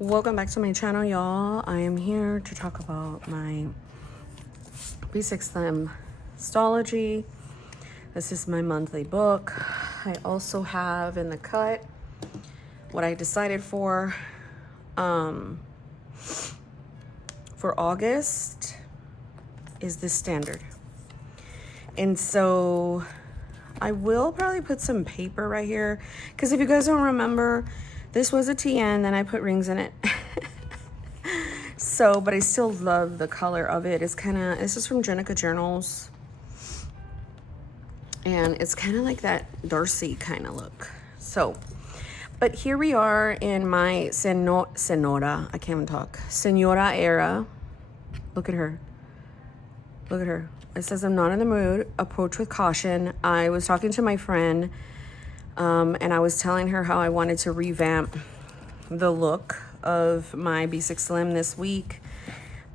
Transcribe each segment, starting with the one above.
Welcome back to my channel, y'all. I am here to talk about my B6 Slim Stalogy. This is my monthly book. I also have in the cut what I decided for August is the standard. And so I will probably put some paper right here, because if you guys don't remember, this was a TN, then I put rings in it. So, but I still love the color of it. It's kind of, this is from Jenica Journals. And it's kind of like that Darcy kind of look. So, but here we are in my Senora, I can't even talk, Senora era. Look at her. Look at her. It says, I'm not in the mood. Approach with caution. I was talking to my friend, and I was telling her how I wanted to revamp the look of my B6 Slim this week.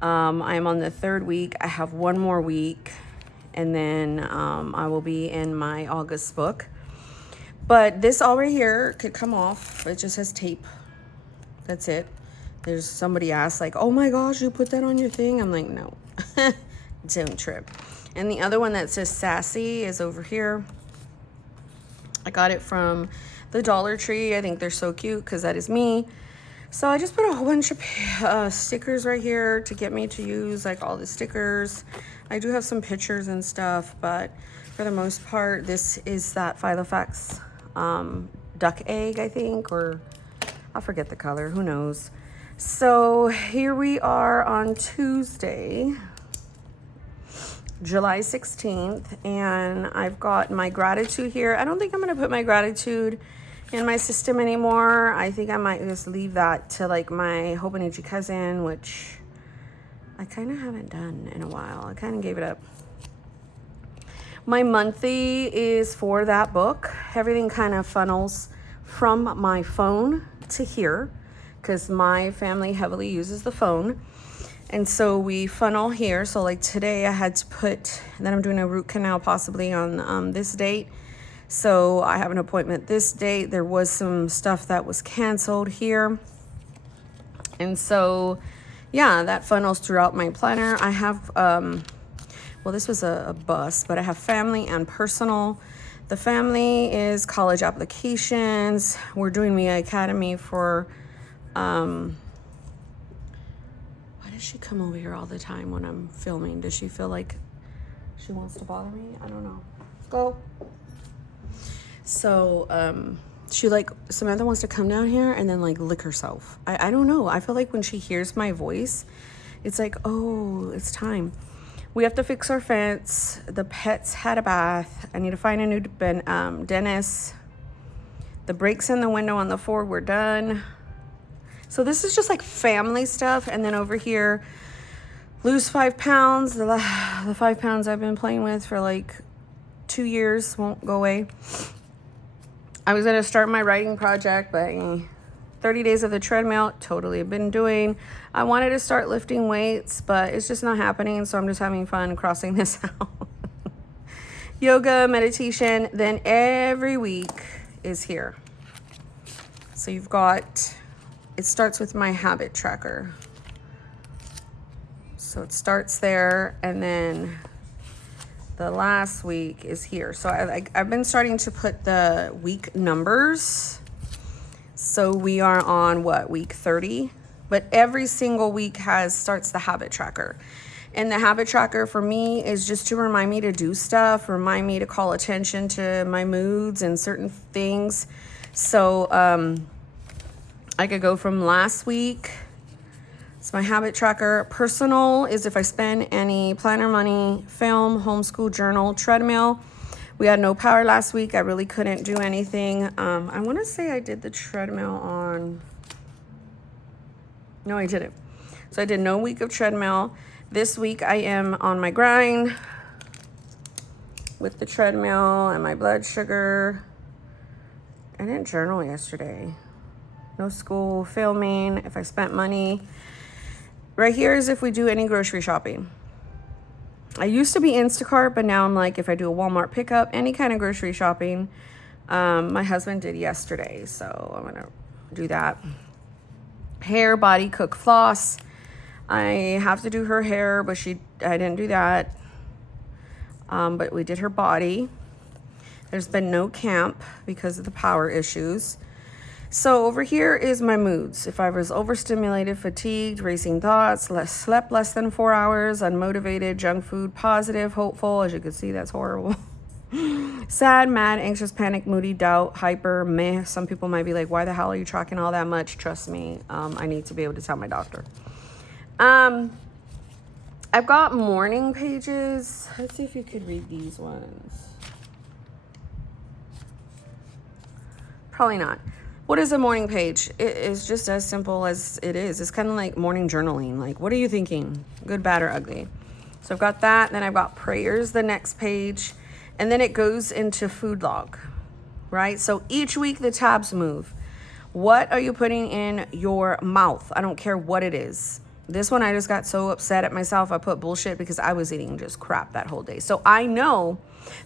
I am on the 3rd week. I have one more week, and then I will be in my August book. But this all right here could come off. It just has tape. That's it. There's somebody asked, like, oh my gosh, you put that on your thing? I'm like, no. Don't trip. And the other one that says Sassy is over here. I got it from the Dollar Tree. I think they're so cute because that is me. So I just put a whole bunch of stickers right here to get me to use like all the stickers. I do have some pictures and stuff, but for the most part, this is that Filofax duck egg, I think, or I'll forget the color, who knows. So here we are on Tuesday, July 16th, and I've got my gratitude here. I don't think I'm going to put my gratitude in my system anymore. I think I might just leave that to like my Hobonichi cousin, which I kind of haven't done in a while. I kind of gave it up. My monthly is for that book. Everything kind of funnels from my phone to here because my family heavily uses the phone. And so we funnel here. So like today I had to put that I'm doing a root canal possibly on this date. So I have an appointment this date. There was some stuff that was canceled here. And so, yeah, that funnels throughout my planner. I have, well, this was a bus, but I have family and personal. The family is college applications. We're doing Mia Academy for, why does she come over here all the time when I'm filming? Does she feel like she wants to bother me? I don't know. Go. So, she like, Samantha wants to come down here and then like lick herself. I don't know. I feel like when she hears my voice, it's like, oh, it's time. We have to fix our fence. The pets had a bath. I need to find a new dentist. The brakes in the window on the Ford were done. So this is just like family stuff. And then over here, lose 5 pounds. The 5 pounds I've been playing with for like 2 years won't go away. I was going to start my writing project, but 30 days of the treadmill, totally been doing. I wanted to start lifting weights, but it's just not happening. So I'm just having fun crossing this out. Yoga, meditation, then every week is here. So you've got, it starts with my habit tracker. So it starts there, and then the last week is here. So I've been starting to put the week numbers. So we are on what, week 30? But every single week starts the habit tracker. And the habit tracker for me is just to remind me to do stuff, remind me to call attention to my moods and certain things. So I could go from last week. It's my habit tracker. Personal is if I spend any planner money, film, homeschool, journal, treadmill. We had no power last week. I really couldn't do anything. I want to say I did the treadmill on... No, I didn't. So I did no week of treadmill. This week I am on my grind with the treadmill and my blood sugar. I didn't journal yesterday. No school, filming, if I spent money. Right here is if we do any grocery shopping. I used to be Instacart, but now I'm like, if I do a Walmart pickup, any kind of grocery shopping. My husband did yesterday, so I'm going to do that. Hair, body, cook, floss. I have to do her hair, but I didn't do that. But we did her body. There's been no camp because of the power issues. So over here is my moods. If I was overstimulated, fatigued, racing thoughts, slept less than 4 hours, unmotivated, junk food, positive, hopeful. As you can see, that's horrible. Sad, mad, anxious, panic, moody, doubt, hyper, meh. Some people might be like, why the hell are you tracking all that much? Trust me, I need to be able to tell my doctor. I've got morning pages. Let's see if you could read these ones. Probably not. What is a morning page? It is just as simple as it is. It's kind of like morning journaling. Like, what are you thinking? Good, bad, or ugly? So I've got that. Then I've got prayers, the next page. And then it goes into food log, right? So each week the tabs move. What are you putting in your mouth? I don't care what it is. This one, I just got so upset at myself. I put bullshit because I was eating just crap that whole day. So I know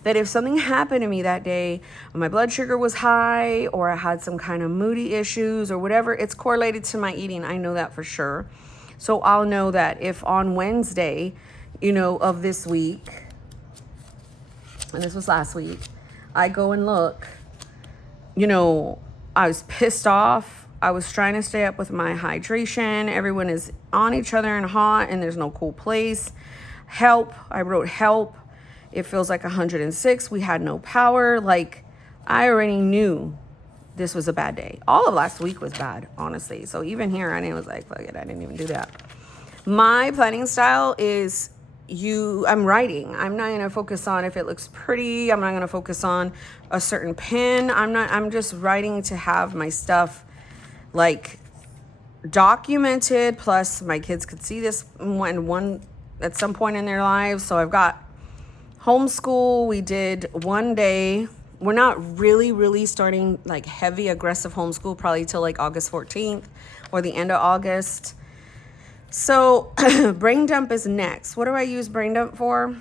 that if something happened to me that day, my blood sugar was high, or I had some kind of moody issues or whatever, it's correlated to my eating. I know that for sure. So I'll know that if on Wednesday, of this week, and this was last week, I go and look, I was pissed off. I was trying to stay up with my hydration. Everyone is on each other and hot, and there's no cool place. Help. I wrote help. It feels like 106. We had no power. Like, I already knew this was a bad day. All of last week was bad, honestly. So even here, I was like, fuck it, I didn't even do that. My planning style is I'm writing. I'm not going to focus on if it looks pretty. I'm not going to focus on a certain pen. I'm just writing to have my stuff like documented. Plus my kids could see this one at some point in their lives. So I've got homeschool. We did one day. We're not really starting like heavy aggressive homeschool probably till like August 14th or the end of August. So brain dump is next. What do I use brain dump for?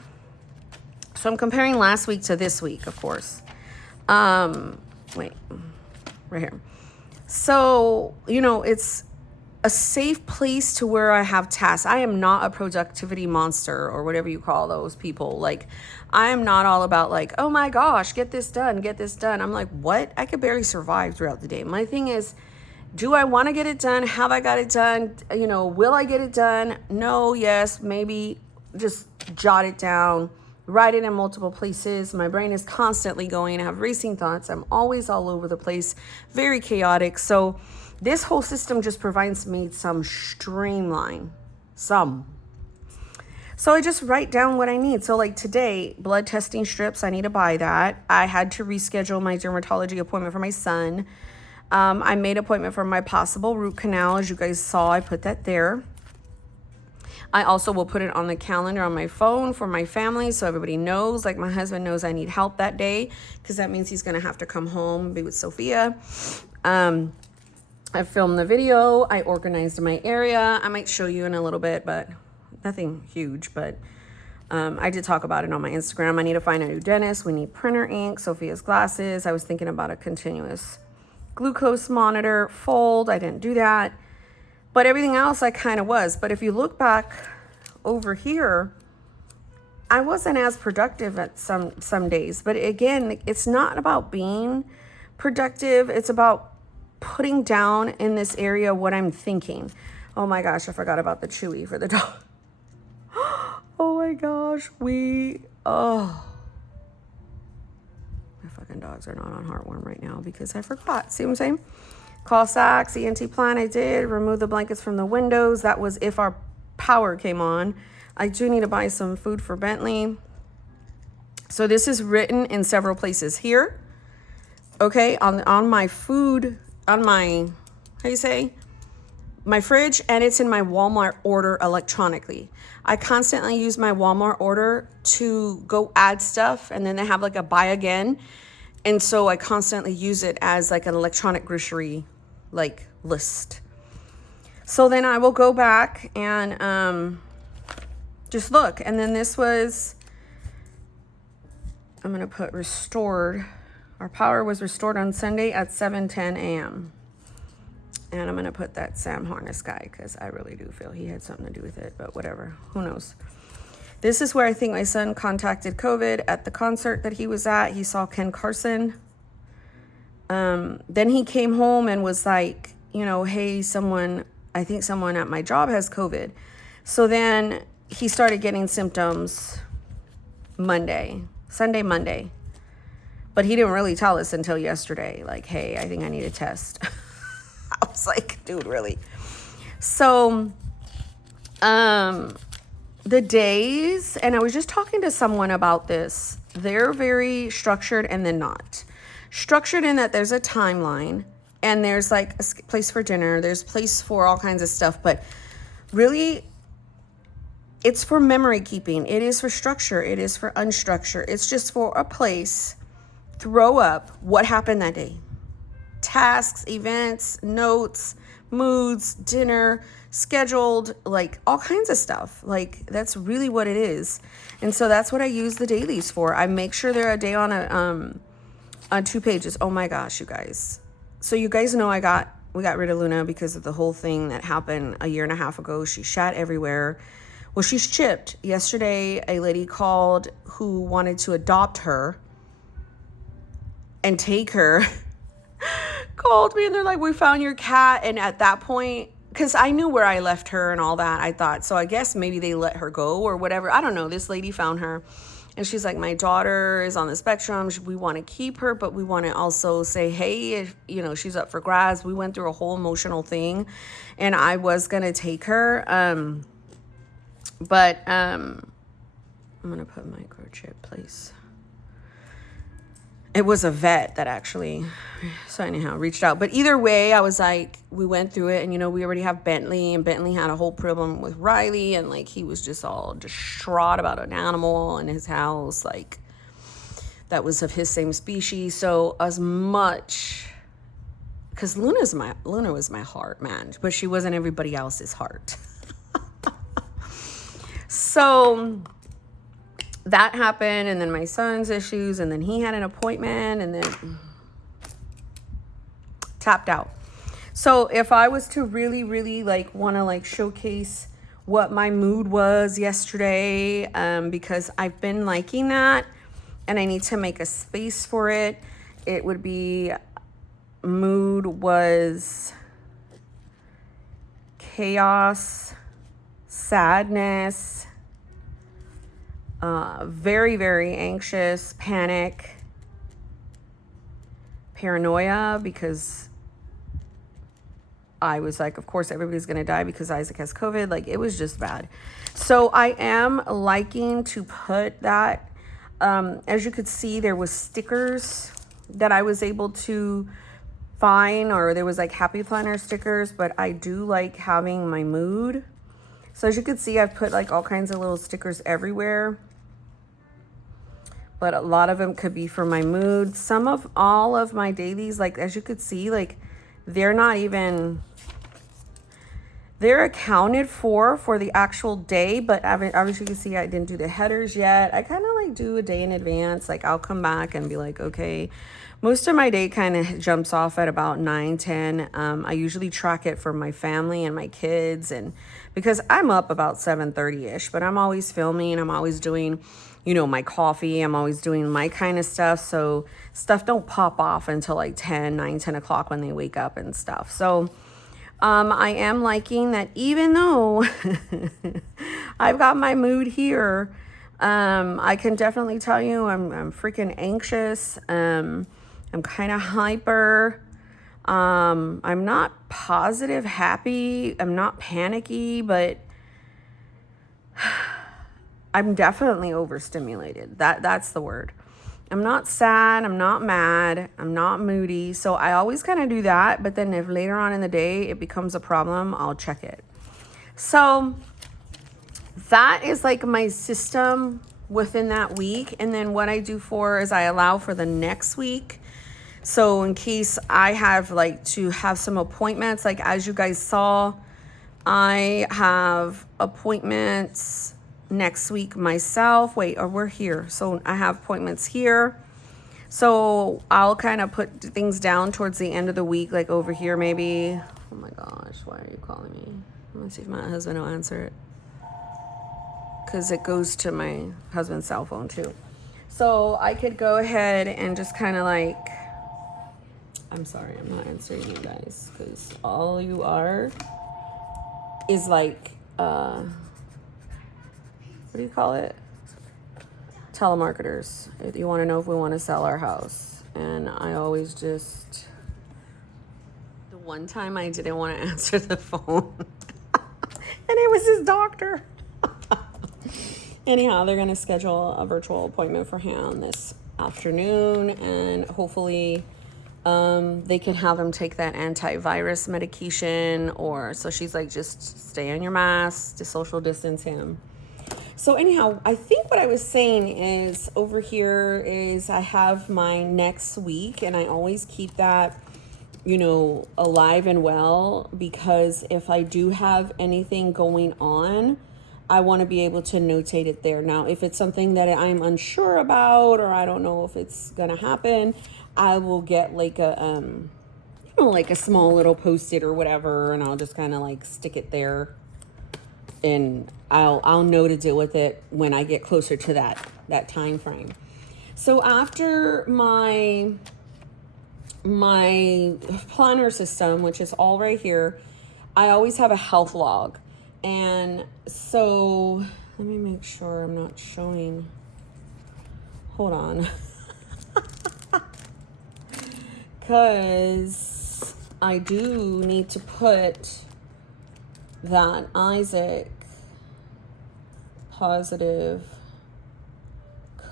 So I'm comparing last week to this week, of course. Wait, right here. So, it's a safe place to where I have tasks. I am not a productivity monster or whatever you call those people. Like, I am not all about like, oh my gosh, get this done. I'm like, what? I could barely survive throughout the day. My thing is, do I want to get it done? Have I got it done? Will I get it done? No, yes, maybe. Just jot it down, write it in multiple places. My brain is constantly going. I have racing thoughts. I'm always all over the place, very chaotic. So this whole system just provides me some streamline, So I just write down what I need. So like today, blood testing strips, I need to buy that. I had to reschedule my dermatology appointment for my son. I made appointment for my possible root canal. As you guys saw, I put that there. I also will put it on the calendar on my phone for my family so everybody knows. Like my husband knows I need help that day because that means he's going to have to come home and be with Sophia. I filmed the video. I organized my area. I might show you in a little bit, but nothing huge. But I did talk about it on my Instagram. I need to find a new dentist. We need printer ink, Sophia's glasses. I was thinking about a continuous glucose monitor, fold. I didn't do that. But everything else I kind of was. But if you look back over here, I wasn't as productive at some days. But again, it's not about being productive. It's about putting down in this area what I'm thinking. Oh my gosh, I forgot about the Chewy for the dog. Oh my gosh, my fucking dogs are not on heartworm right now because I forgot. See what I'm saying? Call Saks, ENT plan I did. Remove the blankets from the windows. That was if our power came on. I do need to buy some food for Bentley. So this is written in several places here. Okay, on my food, on my, my fridge, and it's in my Walmart order electronically. I constantly use my Walmart order to go add stuff, and then they have like a buy again. And so I constantly use it as like an electronic grocery like list. So then I will go back and just look. And then this was, I'm going to put restored. Our power was restored on Sunday at 7:10 a.m. And I'm going to put that Sam Harness guy because I really do feel he had something to do with it, but whatever. Who knows? This is where I think my son contacted COVID at the concert that he was at. He saw Ken Carson. Then he came home and was like, you know, hey, I think someone at my job has COVID. So then he started getting symptoms Sunday, Monday. But he didn't really tell us until yesterday, like, hey, I think I need a test. I was like, dude, really? So, the days, and I was just talking to someone about this, they're very structured and then not. Structured in that there's a timeline and there's like a place for dinner, there's place for all kinds of stuff, but really it's for memory keeping. It is for structure. It is for unstructured. It's just for a place. Throw up what happened that day. Tasks, events, notes, moods, dinner, scheduled, like all kinds of stuff. Like that's really what it is. And so that's what I use the dailies for. I make sure they're a day on 2 pages. Oh my gosh, you guys. So you guys know we got rid of Luna because of the whole thing that happened a year and a half ago. She shat everywhere. Well, she's chipped. Yesterday, a lady called who wanted to adopt her and take her. Called me and they're like, we found your cat. And at that point, because I knew where I left her and all that, I thought, so I guess maybe they let her go or whatever. I don't know. This lady found her and she's like, my daughter is on the spectrum. We want to keep her, but we want to also say, hey, if, you know, she's up for grabs. We went through a whole emotional thing and I was going to take her. But I'm going to put microchip, please. It was a vet that actually, so anyhow, reached out. But either way, I was like, we went through it. And, you know, we already have Bentley. And Bentley had a whole problem with Riley. And, like, he was just all distraught about an animal in his house. Like, that was of his same species. So as much, because Luna was my heart, man. But she wasn't everybody else's heart. So that happened, and then my son's issues, and then he had an appointment, and then tapped out. So if I was to really, really like want to like showcase what my mood was yesterday, because I've been liking that, and I need to make a space for it, it would be mood was chaos, sadness, very, very anxious, panic, paranoia, because I was like, of course, everybody's going to die because Isaac has COVID. Like, it was just bad. So I am liking to put that. As you could see, there was stickers that I was able to find, or there was like happy planner stickers, but I do like having my mood. So as you can see, I've put like all kinds of little stickers everywhere. But a lot of them could be for my mood. All of my dailies, like as you could see, like they're accounted for the actual day. But obviously you can see I didn't do the headers yet. I kind of like do a day in advance. Like I'll come back and be like, okay, most of my day kind of jumps off at about 9-10. I usually track it for my family and my kids, and because I'm up about 7:30ish, but I'm always filming. I'm always doing, you know, my coffee. I'm always doing my kind of stuff. So stuff don't pop off until like 10 o'clock when they wake up and stuff. So I am liking that, even though I've got my mood here, I can definitely tell you I'm freaking anxious. I'm kind of hyper. I'm not positive, happy. I'm not panicky, but I'm definitely overstimulated. That's the word. I'm not sad. I'm not mad. I'm not moody. So I always kind of do that. But then if later on in the day it becomes a problem, I'll check it. So that is like my system within that week. And then what I do is I allow for the next week. So in case I have like to have some appointments, like as you guys saw, I have appointments next week myself. We're here. So I have appointments here. So I'll kind of put things down towards the end of the week, like over here maybe. Oh my gosh, why are you calling me? Let me see if my husband will answer it. Because it goes to my husband's cell phone too. So I could go ahead and just kind of like, I'm sorry, I'm not answering you guys. Because all you are is like, what do you call it? Telemarketers. If you want to know if we want to sell our house. And I always just, the one time I didn't want to answer the phone. And it was his doctor. Anyhow, they're going to schedule a virtual appointment for him this afternoon. And hopefully they can have him take that antivirus medication. Or, so she's like, just stay on your mask, to social distance him. So anyhow, I think what I was saying is over here is I have my next week, and I always keep that, you know, alive and well, because if I do have anything going on, I want to be able to notate it there. Now, if it's something that I'm unsure about, or I don't know if it's going to happen, I will get like a, you know, like a small little Post-it or whatever, and I'll just kind of like stick it there. And I'll know to deal with it when I get closer to that time frame. So after my planner system, which is all right here, I always have a health log. And so let me make sure I'm not showing. Hold on. Because I do need to put that Isaac positive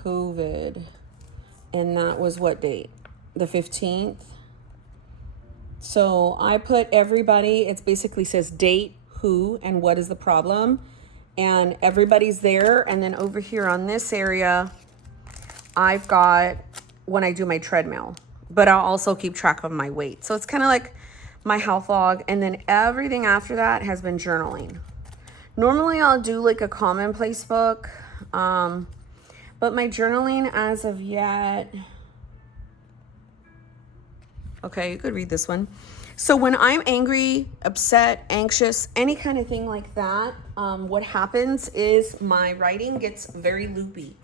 COVID, and that was what date? The 15th. So I put everybody, it basically says date, who, and what is the problem, and everybody's there. And then over here on this area, I've got when I do my treadmill, but I'll also keep track of my weight. So it's kind of like my health log, and then everything after that has been journaling. Normally I'll do like a commonplace book, but my journaling as of yet, okay, you could read this one. So when I'm angry, upset, anxious, any kind of thing like that, what happens is my writing gets very loopy.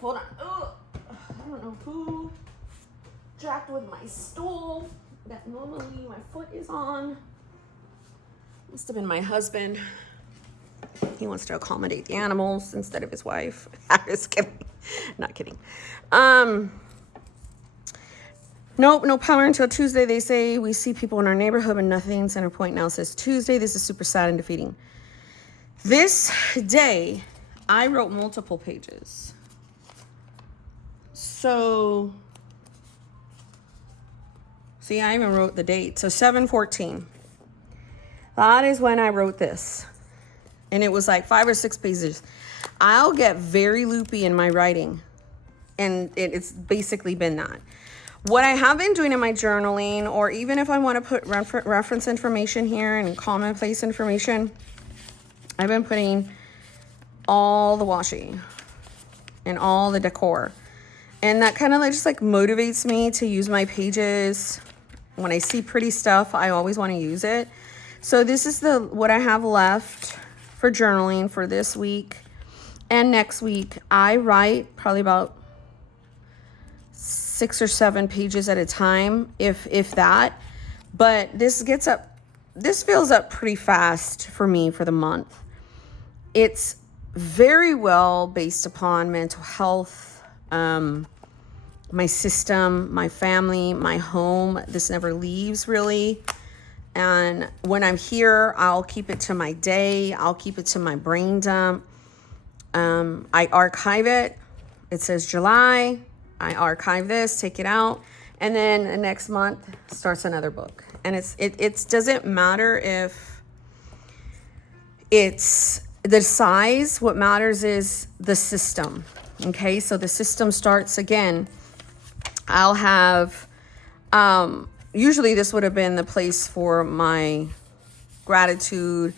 Hold on. Oh, I don't know who jacked with my stool that normally my foot is on. Must have been my husband. He wants to accommodate the animals instead of his wife. I'm just kidding. Not kidding. Nope, no power until Tuesday. They say we see people in our neighborhood and nothing. Center Point now says Tuesday. This is super sad and defeating. This day, I wrote multiple pages. So, see, I even wrote the date. So 7/14. That is when I wrote this. And it was like 5 or 6 pages. I'll get very loopy in my writing. And it's basically been that. What I have been doing in my journaling, or even if I want to put reference information here and commonplace information, I've been putting all the washi and all the decor. And that kind of just like motivates me to use my pages. When I see pretty stuff, I always want to use it. So this is what I have left for journaling for this week and next week. I write probably about 6 or 7 pages at a time, if that. But this fills up pretty fast for me for the month. It's very well based upon mental health, my system, my family, my home. This never leaves really. And when I'm here, I'll keep it to my day. I'll keep it to my brain dump. I archive it. It says July. I archive this, take it out, and then the next month starts another book. And it doesn't matter if it's the size. What matters is the system. Okay, so the system starts again. I'll have, usually this would have been the place for my gratitude.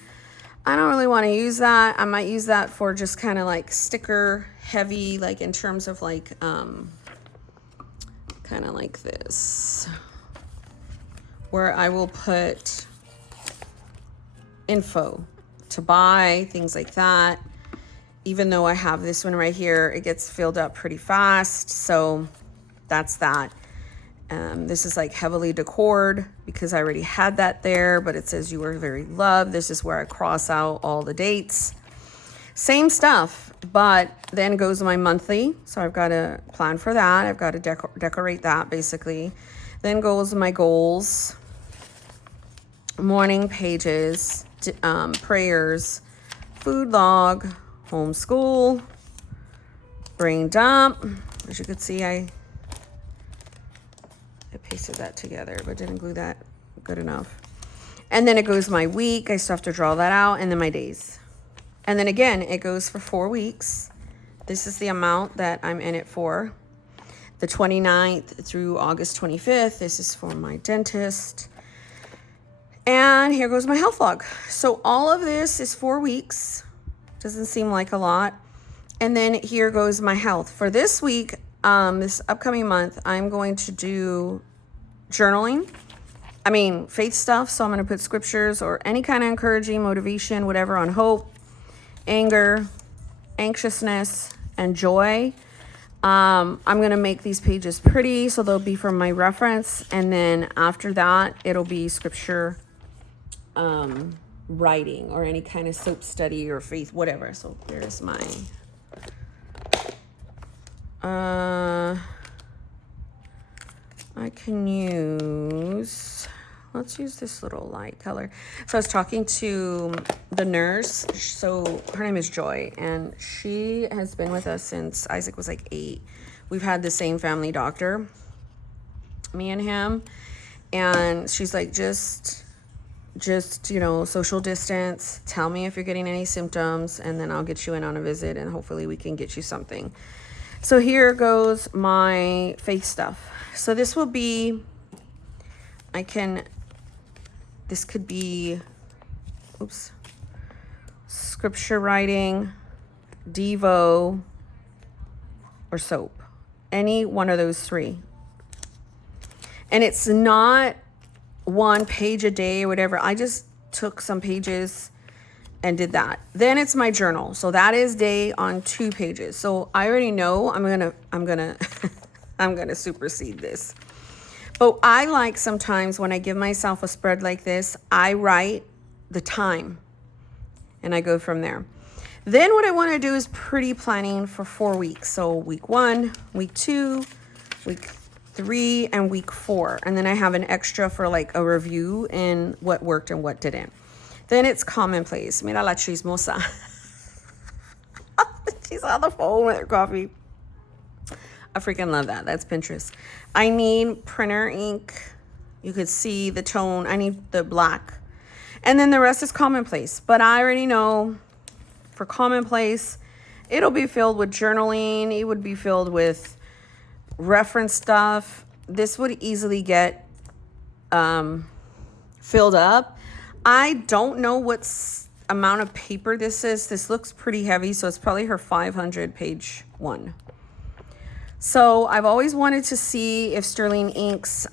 I don't really want to use that. I might use that for just kind of like sticker heavy, like in terms of like, kind of like this, where I will put info to buy, things like that. Even though I have this one right here, it gets filled up pretty fast. So that's that. This is like heavily decored because I already had that there, but it says you are very loved. This is where I cross out all the dates. Same stuff, but then goes my monthly. So I've got to plan for that. I've got to decorate that basically. Then goes my goals, morning pages, prayers, food log, homeschool, brain dump. As you can see, I pasted that together, but didn't glue that good enough. And then it goes my week. I still have to draw that out, and then my days. And then again, it goes for 4 weeks. This is the amount that I'm in it for. The 29th through August 25th. This is for my dentist. And here goes my health log. So all of this is 4 weeks. Doesn't seem like a lot. And then here goes my health. For this week, this upcoming month, I'm going to do journaling. I mean, faith stuff. So I'm going to put scriptures or any kind of encouraging motivation, whatever, on hope, anger, anxiousness, and joy. I'm going to make these pages pretty, so they'll be for my reference. And then after that, it'll be scripture writing or any kind of soap study or faith, whatever. So here's my I can use, let's use this little light color. So I was talking to the nurse. So her name is Joy, and she has been with us since Isaac was like 8. We've had the same family doctor, me and him. And she's like, just, you know, social distance. Tell me if you're getting any symptoms, and then I'll get you in on a visit, and hopefully we can get you something. So here goes my faith stuff. So this will be, this could be, scripture writing, Devo, or soap. Any one of those 3. And it's not 1 page a day or whatever. I just took some pages and did that. Then it's my journal. So that is day on 2 pages. So I already know I'm gonna I'm gonna supersede this. But I like sometimes when I give myself a spread like this, I write the time and I go from there. Then what I want to do is pretty planning for 4 weeks. So week 1, week 2, week 3, and week 4. And then I have an extra for like a review in what worked and what didn't. Then it's commonplace. Mira la chismosa. She's on the phone with her coffee. I freaking love that. That's Pinterest. I need printer ink. You could see the tone. I need the black. And then the rest is commonplace. But I already know for commonplace, it'll be filled with journaling. It would be filled with reference stuff. This would easily get filled up. I don't know what amount of paper this is. This looks pretty heavy, so it's probably her 500 page one. So I've always wanted to see if Sterling Ink's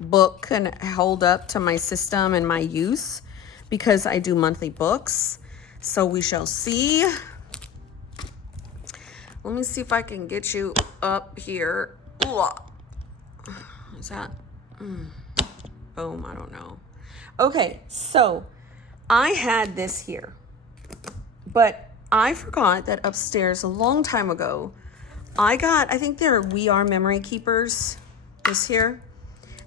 book can hold up to my system and my use, because I do monthly books. So we shall see. Let me see if I can get you up here. Ooh. Is that? Boom, I don't know. Okay, so I had this here, but I forgot that upstairs a long time ago, I think they're We Are Memory Keepers, this here.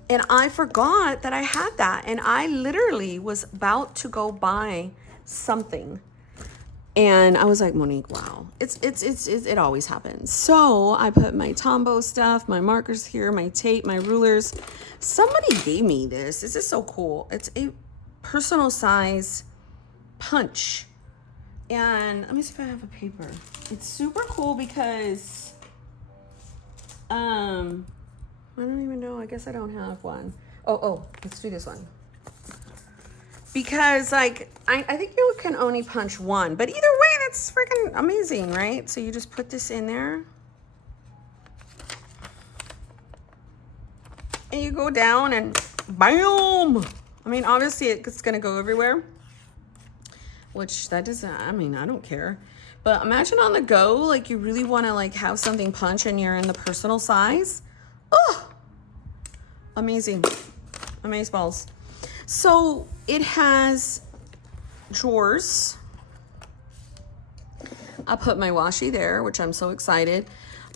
And I forgot that I had that. And I literally was about to go buy something. And I was like, Monique, wow, it always happens. So I put my Tombow stuff, my markers here, my tape, my rulers. Somebody gave me this. This is so cool. It's a personal size punch. And let me see if I have a paper. It's super cool because, I don't even know. I guess I don't have one. Oh, let's do this one. Because like, I think you can only punch one, but either way, that's freaking amazing, right? So you just put this in there and you go down and bam. I mean, obviously it's gonna go everywhere, which that doesn't, I mean, I don't care. But imagine on the go, like you really want to like have something punch and you're in the personal size. Oh, amazing. Amazeballs. So it has drawers. I put my washi there, which I'm so excited.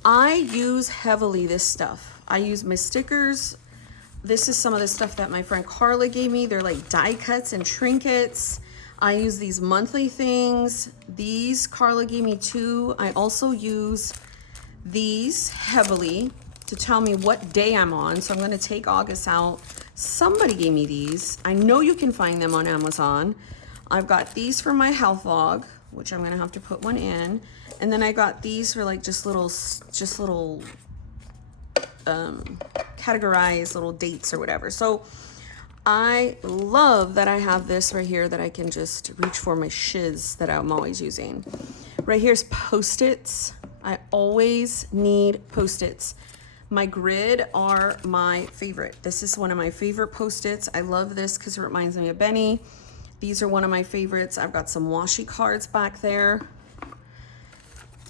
I use heavily this stuff. I use my stickers. This is some of the stuff that my friend Carla gave me. They're like die cuts and trinkets. I use these monthly things. These Carla gave me too. I also use these heavily to tell me what day I'm on. So I'm gonna take August out. Somebody gave me these. I know you can find them on Amazon. I've got these for my health log, which I'm gonna have to put one in. And then I got these for like just little categorized little dates or whatever. So I love that I have this right here that I can just reach for my shiz that I'm always using. Right here's Post-its. I always need Post-its. My grid are my favorite. This is one of my favorite Post-its. I love this because it reminds me of Benny. These are one of my favorites. I've got some washi cards back there.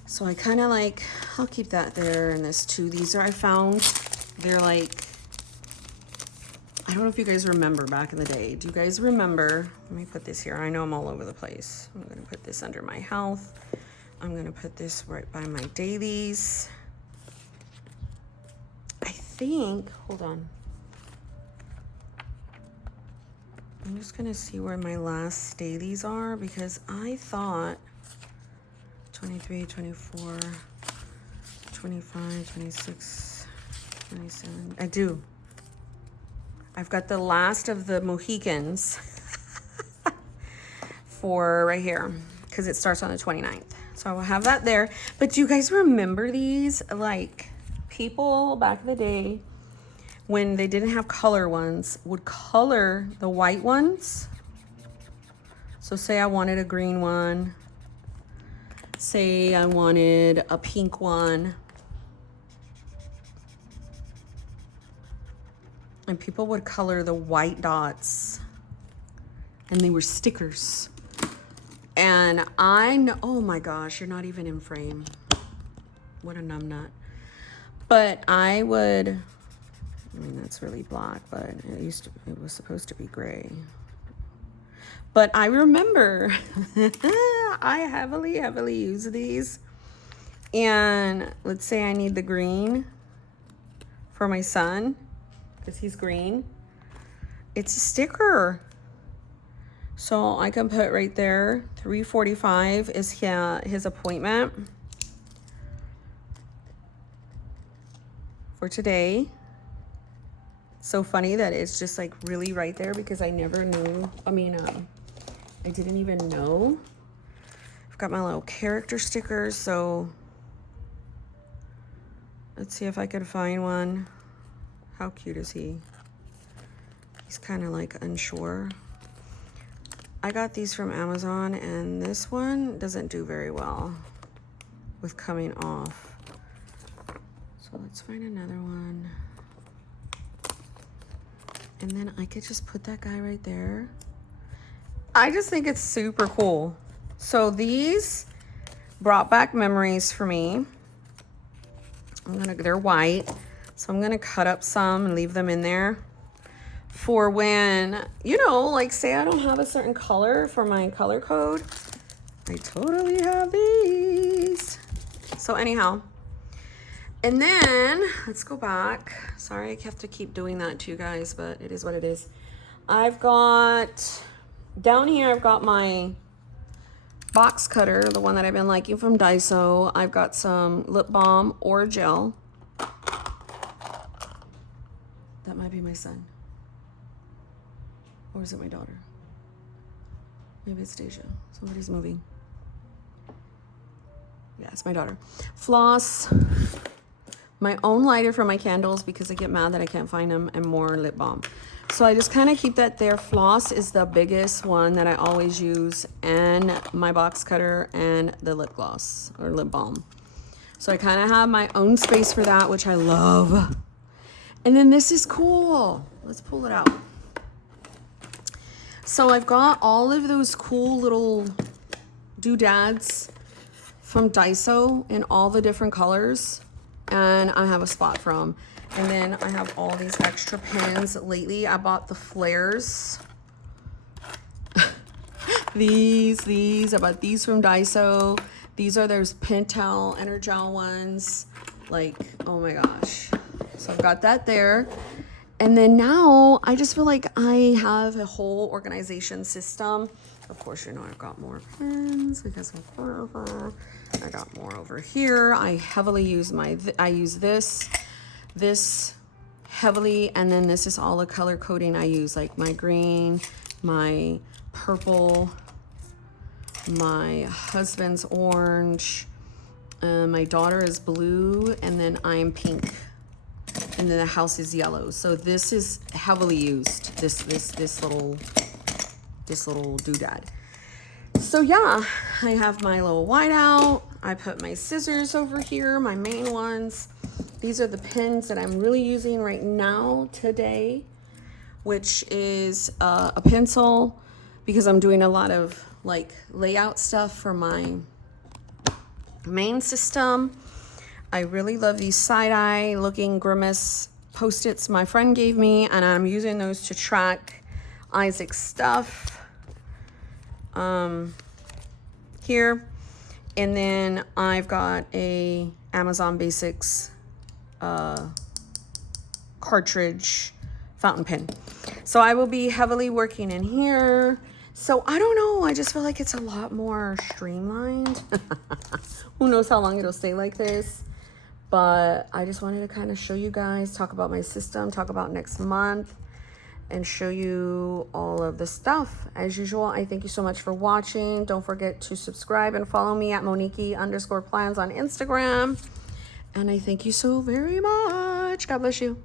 So I kind of like, I'll keep that there, and this too. These are, I found, they're like, I don't know if you guys remember back in the day. Do you guys remember? Let me put this here. I know I'm all over the place. I'm gonna put this under my health. I'm gonna put this right by my dailies. I think, hold on. I'm just gonna see where my last dailies are because I thought 23, 24, 25, 26, 27. I do. I've got the last of the Mohicans for right here because it starts on the 29th. So I will have that there. But do you guys remember these? Like people back in the day when they didn't have color ones would color the white ones. So say I wanted a green one. Say I wanted a pink one. And people would color the white dots. And they were stickers. And I know, oh my gosh, you're not even in frame. What a numbnut. But I would, I mean, that's really black, but it was supposed to be gray. But I remember I heavily use these. And let's say I need the green for my son because he's green. It's a sticker. So I can put right there, 3:45 is his appointment for today. So funny that it's just like really right there because I never knew. I mean, I didn't even know. I've got my little character stickers, so let's see if I could find one. How cute is he? He's kind of like unsure. I got these from Amazon, and this one doesn't do very well with coming off. So let's find another one. And then I could just put that guy right there. I just think it's super cool. So these brought back memories for me. They're white. So I'm gonna cut up some and leave them in there for when, you know, like say I don't have a certain color for my color code. I totally have these. So anyhow, and then let's go back. Sorry, I have to keep doing that to you guys, but it is what it is. I've got, down here, I've got my box cutter, the one that I've been liking from Daiso. I've got some lip balm or gel. That might be my son. Or is it my daughter? Maybe it's Deja. Somebody's moving. Yeah, it's my daughter. Floss. My own lighter for my candles because I get mad that I can't find them, and more lip balm. So I just kind of keep that there. Floss is the biggest one that I always use, and my box cutter and the lip gloss or lip balm. So I kind of have my own space for that, which I love. And then this is cool. Let's pull it out. So I've got all of those cool little doodads from Daiso in all the different colors, and I have a spot for them. And then I have all these extra pins. Lately I bought the flares. these I bought these from Daiso. These are those Pentel Energel ones. Like, oh my gosh. So I've got that there. And then now I just feel like I have a whole organization system. Of course, you know, I've got more pins because I got more over here. I heavily use I use this heavily, and then this is all the color coding I use, like my green, my purple, my husband's orange, my daughter is blue, and then I am pink. And then the house is yellow. So this is heavily used, this little doodad. So yeah, I have my little whiteout. I put my scissors over here, my main ones. These are the pins that I'm really using right now today, which is a pencil, because I'm doing a lot of like layout stuff for my main system. I really love these side-eye looking grimace Post-its my friend gave me, and I'm using those to track Isaac's stuff here. And then I've got a Amazon Basics cartridge fountain pen. So I will be heavily working in here. So I don't know, I just feel like it's a lot more streamlined. Who knows how long it'll stay like this. But I just wanted to kind of show you guys, talk about my system, talk about next month, and show you all of the stuff. As usual, I thank you so much for watching. Don't forget to subscribe and follow me at Monique_plans on Instagram. And I thank you so very much. God bless you.